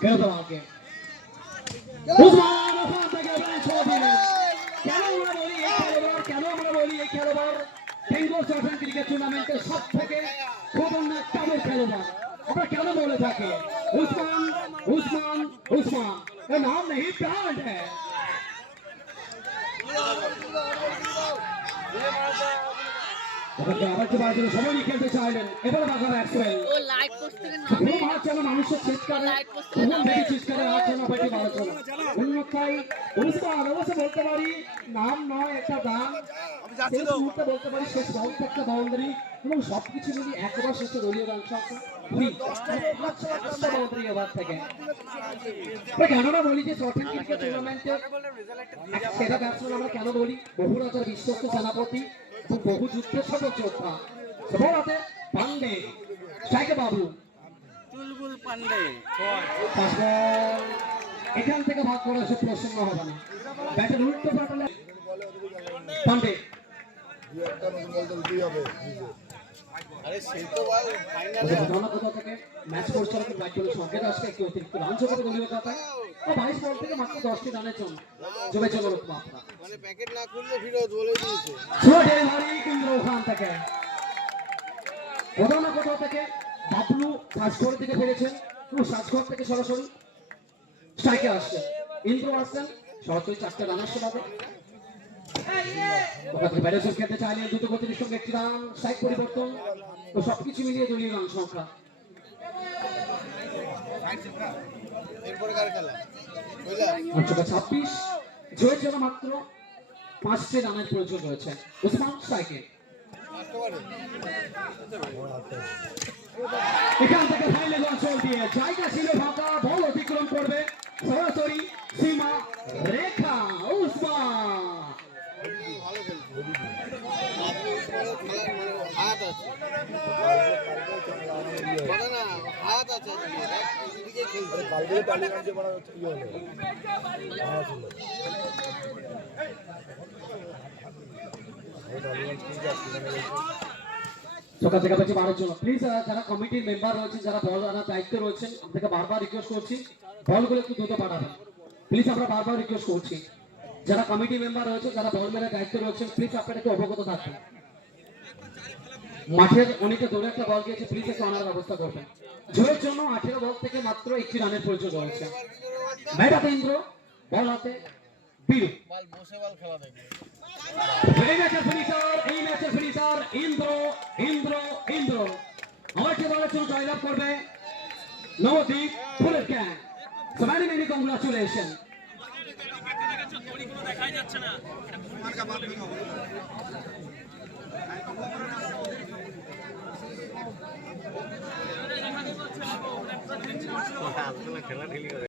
খেলে দাও আগে উসমান ওখান থেকে ছোট দিলেন। কেন আমরা বলি এই খেলোয়াড় বেঙ্গল চ্যাম্পিয়ন ক্রিকেট টুর্নামেন্টের সব থেকে খতরনাক টামের খেলোয়াড়। আমরা কেন বলে থাকি उस्मान उस्मान उस्मान ये नाम नहीं ब्रांड है। আবার কি বাজে সবাই খেলতে চাইলেন এবার বাঘা ব্যাটসম্যান ও লাইট পোস্ট থেকে নামে মার যেন মানুষের চিৎকারে কোন দেখি চিৎকারে আছে না বেটি বাজে না অন্যথায় উসমান অবশ্য বলতে পারি নাম নয় একটা গান আমি যাচ্ছি তো মুহূর্তে বলতে পারি শেষ বল একটা বাউন্ডারি এবং সবকিছু মিলি একবার শেষে দলীয় রান সংখ্যা 2 বাউন্ডারি ওভার থেকে কেননা বলি যে শর্টেন ক্রিকেট টুর্নামেন্টে সেরা ব্যাটসম্যান আমরা কেন বলি বহু রাজার বিশ্বস্ত সেনাপতি বহু যুদ্ধের ছোট যোদ্ধা বলাতে পান্ডে সাইকে বাবু চুলবুল পান্ডে এখান থেকে ভাগ করা সে প্রসন্ন হবে না ব্যাটের উল্টো পাঠালে পান্ডে আরে সেই তো বল ফাইনালে জনকতা থেকে ম্যাচ পরিচালকের দায়িত্বের সঙ্গে আসছে একটু অতিরিক্ত রান যোগ করে দলীয় খাতায় ও 22 বল থেকে মাত্র 10টি রানের জন্য জমে চলো মাত্রা মানে প্যাকেট না খুললে ফিরত বলে দিয়েছে ছোট ডেলিভারি কেন্দ্র ওখান থেকে জনকতা থেকে বাবলু সাজঘর থেকে ফিরেছেন পুরো সাজঘর থেকে সরাসরি স্ট্রাইকে আসছে ইন্দ্র আসছেন সরাসরি 4টা রান আসছে বাদে ওখানে ব্যাটার খেলতে চাইলেন দ্রুত গতির সঙ্গে একটি রান স্ট্রাইক পরিবর্তন তো সবকিছু মিলিয়ে দলীয় রান সংখ্যা এরপরে কার খেলা 26 জয়ের জন্য মাত্র 5টি রানের প্রয়োজন রয়েছে উসমান স্ট্রাইকে এখান থেকে ফাইনাল অঞ্চল দিয়ে জায়গা ছিল ফাঁকা বল অতিক্রম করবে সরাসরি সীমা রেখা উসমান ভালো হাত আছে না হাত আছে এদিকে খেলতে কালকে টালিগঞ্জে বড় ই হলো সকাল থেকে বাজে 12 জন প্লিজ যারা কমিটির মেম্বার রয়েছেন যারা বল আনার দায়িত্বে রয়েছেন আপনাকে বারবার রিকোয়েস্ট করছি বলগুলো একটু দ্রুত পাঠাবেন প্লিজ আমরা বারবার রিকোয়েস্ট করছি যারা কমিটি মেম্বার রয়েছে যারা বল মেলার দায়িত্বে রয়েছেন প্লিজ আপনারা একটু অবগত থাকবেন মাঠের অনেকে দূরে একটা বল গিয়েছে প্লিজ একটু আনার ব্যবস্থা করবেন জয়ের জন্য 18 বল থেকে মাত্র 1টি রানের প্রয়োজন রয়েছে ব্যাট হাতে ইন্দ্র বল হাতে বীরু বল বসে বল খেলা দেখবে এই ম্যাচের ফিনিশার ইন্দ্র ইন্দ্র ইন্দ্র আমাকে বলার জন্য জয়লাভ করবে নবদ্বীপ ফুলের camp so many many congratulation দেখাই যাচ্ছে না খেলা